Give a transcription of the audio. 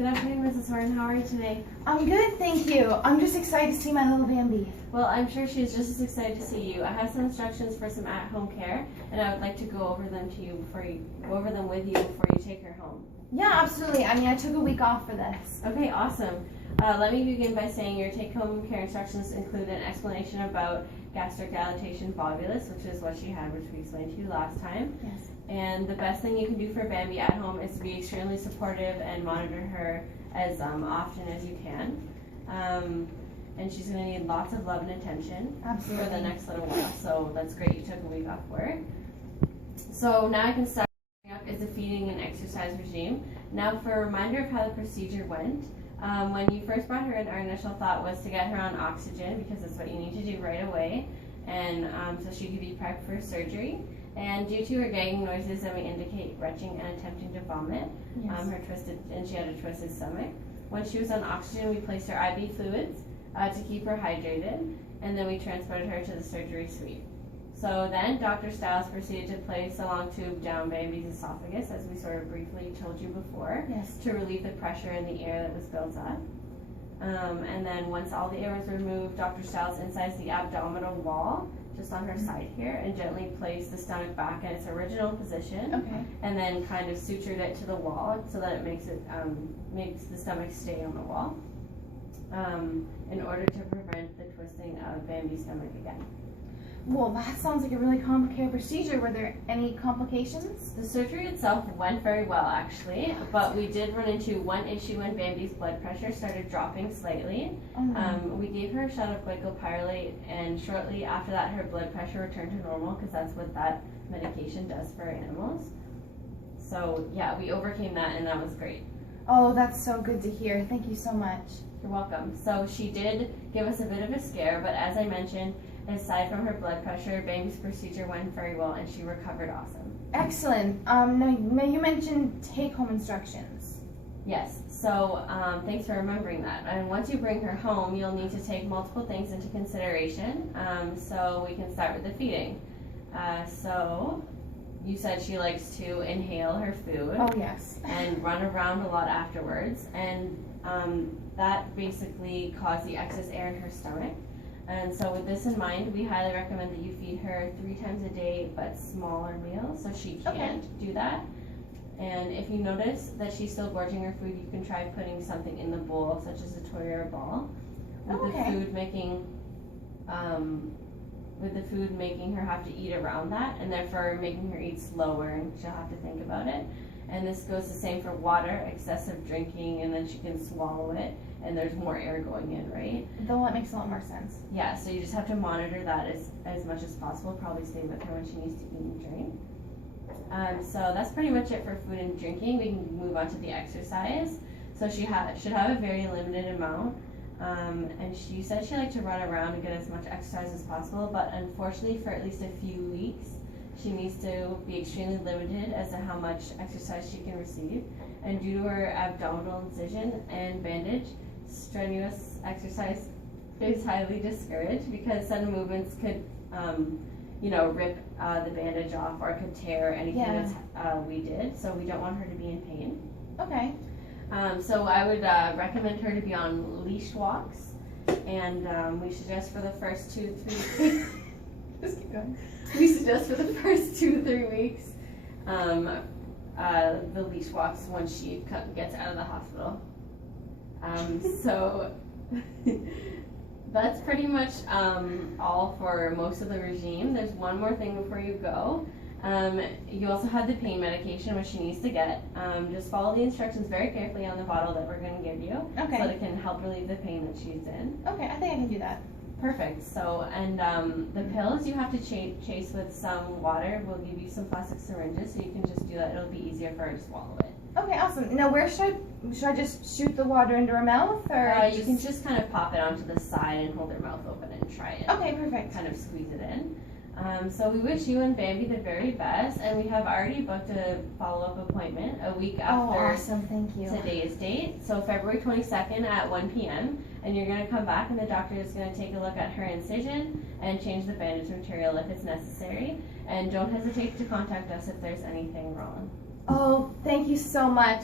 Good afternoon, Mrs. Horn. How are you today? I'm good, thank you. I'm just excited to see my little Bambi. Well, I'm sure she's just as excited to see you. I have some instructions for some at-home care, and I would like to go over them with you before you take her home. Yeah, absolutely. I mean, I took a week off for this. Okay, awesome. Let me begin by saying your take-home care instructions include an explanation about gastric dilatation volvulus, which is what she had, which we explained to you last time. Yes. And the best thing you can do for Bambi at home is to be extremely supportive and monitor her as often as you can. And she's going to need lots of love and attention Absolutely. for the next little while. So that's great you took a week off work. So now I can start up is the feeding and exercise regime. Now for a reminder of how the procedure went. When you first brought her in, our initial thought was to get her on oxygen because that's what you need to do right away, and so she could be prepped for surgery. And due to her gagging noises that may indicate retching and attempting to vomit, Yes. she had a twisted stomach. When she was on oxygen, we placed her IV fluids to keep her hydrated, and then we transported her to the surgery suite. So then Dr. Stiles proceeded to place a long tube down Bambi's esophagus, as we sort of briefly told you before, Yes. to relieve the pressure in the air that was built up. And then once all the air was removed, Dr. Stiles incised the abdominal wall, just on her side here, and gently placed the stomach back in its original position. Okay. And then kind of sutured it to the wall so that it makes the stomach stay on the wall, in order to prevent the twisting of Bambi's stomach again. Well, that sounds like a really complicated procedure. Were there any complications? The surgery itself went very well, actually, but we did run into one issue when Bambi's blood pressure started dropping slightly. We gave her a shot of glycopyrrolate, and shortly after that, her blood pressure returned to normal because that's what that medication does for animals. So yeah, we overcame that, and that was great. Oh, that's so good to hear. Thank you so much. You're welcome. So she did give us a bit of a scare, but as I mentioned, aside from her blood pressure, Bambi's procedure went very well, and she recovered awesome. Excellent. Now you mentioned take-home instructions. Yes, so thanks for remembering that. And once you bring her home, you'll need to take multiple things into consideration. So we can start with the feeding. So you said she likes to inhale her food. Oh, yes. And run around a lot afterwards. And that basically caused the excess air in her stomach. And so with this in mind, we highly recommend that you feed her 3 times a day, but smaller meals, so she can't do that. And if you notice that she's still gorging her food, you can try putting something in the bowl, such as a toy or a ball. With the food making her have to eat around that, and therefore making her eat slower, and she'll have to think about it. And this goes the same for water, excessive drinking, and then she can swallow it, and there's more air going in, right? Though that makes a lot more sense. Yeah, so you just have to monitor that as much as possible, probably stay with her when she needs to eat and drink. So that's pretty much it for food and drinking. We can move on to the exercise. So she should have a very limited amount. And she said she liked to run around and get as much exercise as possible, but unfortunately for at least a few weeks, she needs to be extremely limited as to how much exercise she can receive. And due to her abdominal incision and bandage, strenuous exercise is highly discouraged because sudden movements could, rip the bandage off or could tear anything that we did. So we don't want her to be in pain. Okay. So I would recommend her to be on leash walks, and we suggest for the first 2-3 weeks. Just keep going. We suggest for the first 2-3 weeks the leash walks once she gets out of the hospital. So that's pretty much all for most of the regime. There's one more thing before you go. You also have the pain medication, which she needs to get. Just follow the instructions very carefully on the bottle that we're going to give you, so that it can help relieve the pain that she's in. Okay, I think I can do that. Perfect. So, and the pills you have to chase with some water. We'll give you some plastic syringes, so you can just do that. It'll be easier for her to swallow it. Okay, awesome. Now, where should I just shoot the water into her mouth, or you can just kind of pop it onto the side and hold her mouth open and try it. Okay, perfect. Kind of squeeze it in. So we wish you and Bambi the very best, and we have already booked a follow-up appointment a week after Thank you. today's date, so February 22nd at 1 p.m. And you're going to come back, and the doctor is going to take a look at her incision and change the bandage material if it's necessary. And don't hesitate to contact us if there's anything wrong. Oh, thank you so much.